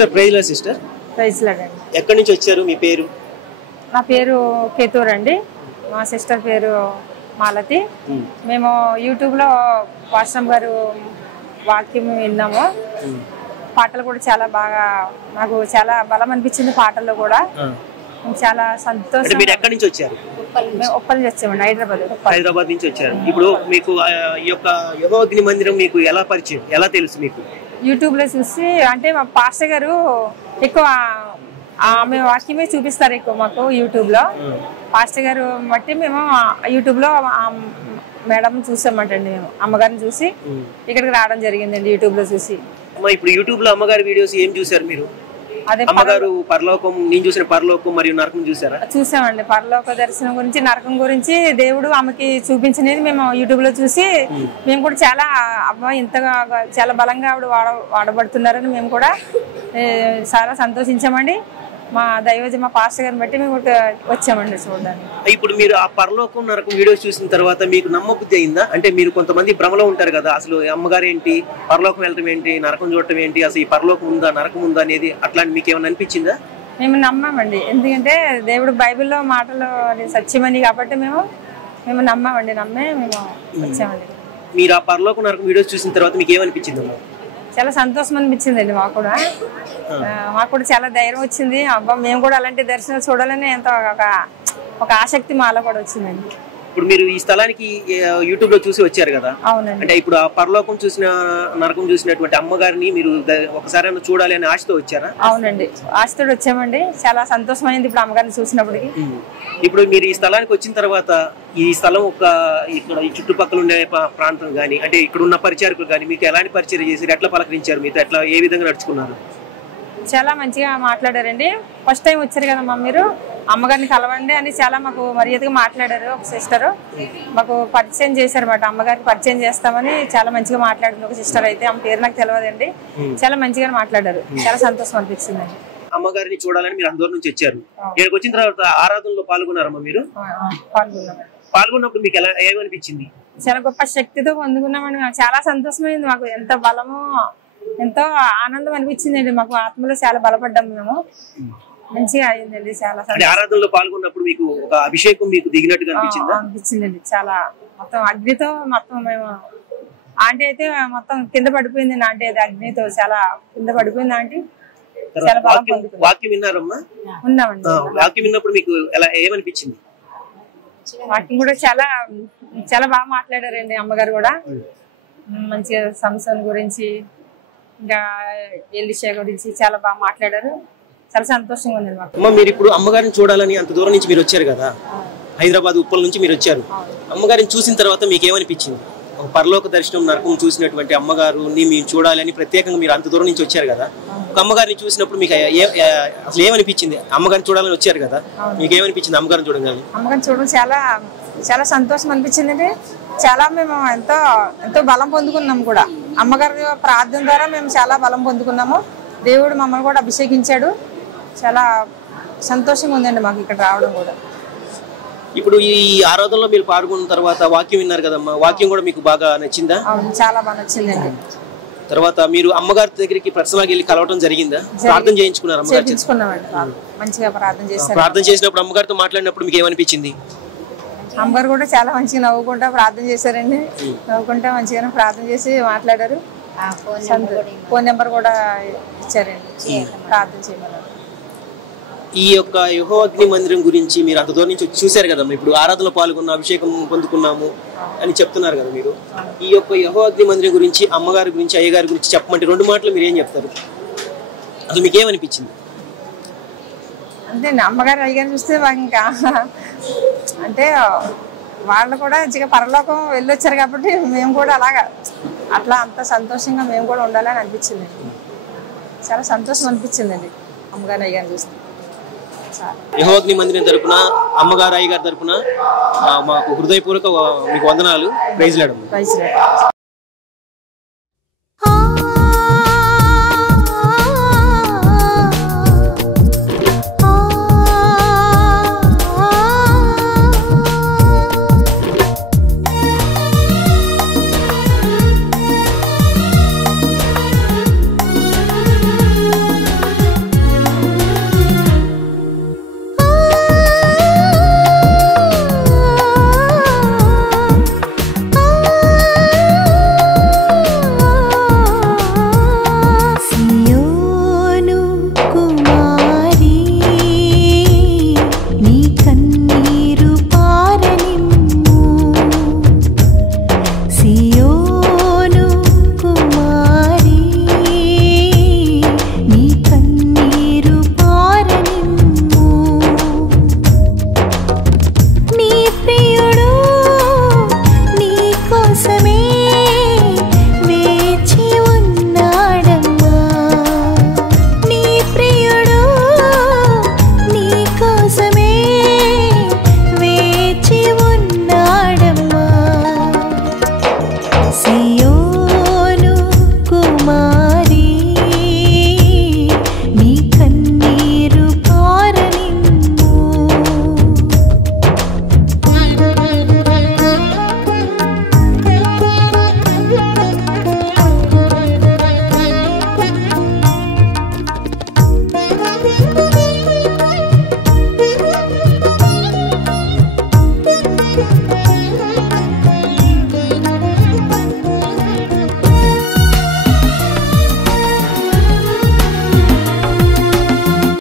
Sister ప్రైజ్లా sister. ప్రైజ్లాడండి. ఎక్కడి నుంచి వచ్చారు? మీ పేరు? నా పేరు కేతూర్ అండి. మా సిస్టర్ పేరు మాలతి. మేము యూట్యూబ్లో వాట్సాప్ గారు వాక్యం విన్నాము. పాటలు కూడా చాలా బాగా నాకు చాలా బలం అనిపించింది. పాటల్లో కూడా చాలా సంతోషం. మీరు ఎక్కడి నుంచి వచ్చారు? మేము ఉప్పల్ నుంచి వచ్చామండి, హైదరాబాద్ నుంచి వచ్చారు. ఇప్పుడు మీకు ఈ యొక్క యెహోవా అగ్ని మందిరం మీకు ఎలా పరిచయం, ఎలా తెలుసు మీకు? యూట్యూబ్ లో చూసి, అంటే మా పాస్టర్ గారు ఎక్కువ ఆమె వాక్యమే చూపిస్తారు ఎక్కువ మాకు యూట్యూబ్ లో. పాస్టర్ గారు బట్టి మేము యూట్యూబ్ లో మేడం చూసామంటండి. మేము అమ్మగారిని చూసి ఇక్కడికి రావడం జరిగిందండి యూట్యూబ్ లో చూసి. ఇప్పుడు యూట్యూబ్ లో అమ్మగారి వీడియోస్ ఏం చూసారు మీరు? అదే అమ్మగారు పరలోకం, నేను చూసిన పరలోకం మరియు నరకం చూసారా? చూసామండి. పరలోక దర్శనం గురించి, నరకం గురించి దేవుడు ఆమెకి చూపించినది మేము యూట్యూబ్ లో చూసి మేము కూడా చాలా అబ్బా ఇంతగా చాలా బలంగా ఆవిడ వాడబడుతున్నారని మేము కూడా చాలా సంతోషించామండి. మా దైవజ మా పాస్టర్ గారిని బట్టి మేము వచ్చామండి చూడడానికి. ఇప్పుడు మీరు ఆ పరలోకం నరకం వీడియోస్ చూసిన తర్వాత మీకు నమ్మబుద్ధి అయిందా? అంటే మీరు కొంతమంది భ్రమలో ఉంటారు కదా, అసలు అమ్మగారు ఏంటి, పరలోకం వెళ్ళటం ఏంటి, నరకం చూడటం ఏంటి, అసలు ఈ పరలోకం ఉందా నరకం ఉందా అనేది అట్లాంటి మీకు ఏమైనా అనిపించిందా? మేము నమ్మామండి. ఎందుకంటే దేవుడు బైబిల్లో మాటలు సత్యమని కాబట్టి మేము నమ్మామండి. నమ్మే మేము వచ్చామండి. మీరు ఆ పరలోకం నరకం వీడియోస్ చూసిన తర్వాత మీకు ఏమనిపించింది? చాలా సంతోషం అనిపించిందండి. మాకు కూడా చాలా ధైర్యం వచ్చింది. అబ్బా మేము కూడా అలాంటి దర్శనం చూడాలని ఎంతో ఒక ఆసక్తి మాలో కూడా వచ్చిందండి. ఇప్పుడు మీరు ఈ స్థలానికి యూట్యూబ్ లో చూసి వచ్చారు కదా. అవునండి. అంటే ఇప్పుడు ఆ పరలోకం చూసిన నరకం చూసినటువంటి అమ్మగారిని మీరు ఒకసారి చూడాలి అనే ఆశతో వచ్చారా? అవునండి, ఆశతో వచ్చామండి. చాలా సంతోషమైంది ఇప్పుడు అమ్మగారిని చూసినప్పటికి. ఇప్పుడు మీరు ఈ స్థలానికి వచ్చిన తర్వాత ఈ స్థలం ఇక్కడ ఈ చుట్టుపక్కల ఉండే ప్రాంతం గానీ, అంటే ఇక్కడ ఉన్న పరిచారకులు గానీ మీకు ఎలాంటి పరిచయం చేశారు, ఎట్లా పలకరించారు, మీతో ఎట్లా ఏ విధంగా నడుచుకున్నారు? చాలా మంచిగా మాట్లాడారండి. ఫస్ట్ టైం వచ్చారు కదమ్మా మీరు, అమ్మగారిని కలవండి అని చాలా మాకు మర్యాదగా మాట్లాడారు. ఒక సిస్టర్ మాకు పరిచయం చేశారు అన్నమాట. అమ్మగారికి పరిచయం చేస్తామని చాలా మంచిగా మాట్లాడింది ఒక సిస్టర్. అయితే ఆమె పేరు నాకు తెలియదండి. చాలా మంచిగా మాట్లాడారు. చాలా సంతోషం అనిపించిందండి. అమ్మగారిని చూడాలని మీరు అందరి నుంచి వచ్చారు. ఇక్కడికి వచ్చిన తర్వాత ఆరాధనలో పాల్గొన్నారమ్మా మీరు? పాల్గొన్నప్పుడు మీకు ఏమనిపించింది? చాలా గొప్ప శక్తితో పొందుకున్నామని చాలా సంతోషమైంది. మాకు ఎంత బలము, ఎంతో ఆనందం అనిపించిందండి. మాకు ఆత్మలో చాలా బలపడ్డాము మేము. మంచిగా అయిందండి. చాలా ఆరాధనలో పాల్గొన్నప్పుడు మీకు ఒక అభిషేకం మీకు దిగినట్టుగా అనిపించిందండి. చాలా మొత్తం అగ్నితో మొత్తం మేము ఆంటీ అయితే మొత్తం కింద పడిపోయింది. ఆంటీ అయితే అగ్నితో చాలా కింద పడిపోయింది. ఆంటీ చాలా బలం పొందుకుంది. వాక్యం విన్నారమ్మా? ఉన్నామండి. వాక్యం విన్నప్పుడు మీకు ఏమనిపించింది? వాక్యం కూడా చాలా చాలా బాగా మాట్లాడారండి అమ్మగారు కూడా. మంచిగా సంసన్ గురించి, ఇంకా ఎలీషా గురించి చాలా బాగా మాట్లాడారు. చాలా సంతోషంగా ఉంది మాకు. మీరు ఇప్పుడు అమ్మగారిని చూడాలని అంత దూరం నుంచి మీరు వచ్చారు కదా, హైదరాబాద్ ఉప్పల్ నుంచి మీరు వచ్చారు. అమ్మగారిని చూసిన తర్వాత మీకు ఏమనిపించింది? పరలోక దర్శనం నరకం చూసినటువంటి అమ్మగారిని మీరు చూడాలని ప్రత్యేకంగా మీరు అంత దూరం నుంచి వచ్చారు కదా, ఒక అమ్మగారిని చూసినప్పుడు మీకు అసలు ఏమనిపించింది? అమ్మగారిని చూడాలని వచ్చారు కదా, మీకు ఏమనిపించింది అమ్మగారిని చూడగానే? అమ్మగారిని చూడడం చాలా చాలా సంతోషం అనిపించింది. చాలా మేము ఎంతో బలం పొందుకున్నాము కూడా. అమ్మగారి ప్రార్థన ద్వారా మేము చాలా బలం పొందుకున్నాము. దేవుడు మమ్మల్ని కూడా అభిషేకించాడు. చాలా సంతోషంగా ఉందండి మాకు ఇక్కడ రావడం కూడా. ఇప్పుడు ఈ ఆరాధనలో మీరు పాల్గొన్న తర్వాత వాక్యం విన్నారు కదమ్మా, వాక్యం కూడా మీకు బాగా నచ్చిందా? అవును, చాలా బాగా నచ్చిందండి. తర్వాత మీరు అమ్మగారి దగ్గరికి పర్సనల్గా వెళ్ళి కలవడం జరిగిందా? ప్రార్థన చేయించుకున్నారు? మంచిగా ప్రార్థన చేశారు. ప్రార్థన చేసినప్పుడు అమ్మగారితో మాట్లాడినప్పుడు మీకు ఏమనిపించింది? అమ్మగారు కూడా చాలా మంచిగా నవ్వుకుంటా ప్రార్థన చేశారండి. నవ్వుకుంటా మంచిగానే ప్రార్థన చేసి మాట్లాడారు. ఫోన్ నెంబర్ కూడా ఇచ్చారండి, ప్రార్థన చేయమన్నారు. ఈ యొక్క యెహోవా అగ్ని మందిరం గురించి మీరు అంత దూరం నుంచి చూశారు కదమ్మా, ఇప్పుడు ఆరాధనలో పాల్గొన్న, అభిషేకం పొందుకున్నాము అని చెప్తున్నారు కదా మీరు. ఈ యొక్క యెహోవా అగ్ని మందిరం గురించి, అమ్మగారి గురించి, అయ్యగారి గురించి చెప్పమంటే 2 మాటలు మీరు ఏం చెప్తారు? అసలు మీకు ఏమనిపించింది? అంతే, అమ్మగారు అయ్యగారు చూస్తే ఇంకా అంటే వాళ్ళు కూడా పరలోకం వెళ్ళొచ్చారు కాబట్టి మేము కూడా అట్లా అంత సంతోషంగా మేము కూడా ఉండాలని అనిపించింది. చాలా సంతోషం అనిపించిందండి అమ్మగారు అయ్యగారు చూస్తే. యెహోవా అగ్ని మందిరం తరపున, అమ్మగారు అయ్యగారి తరపున మాకు హృదయపూర్వక మీకు వందనాలు. Praise lord.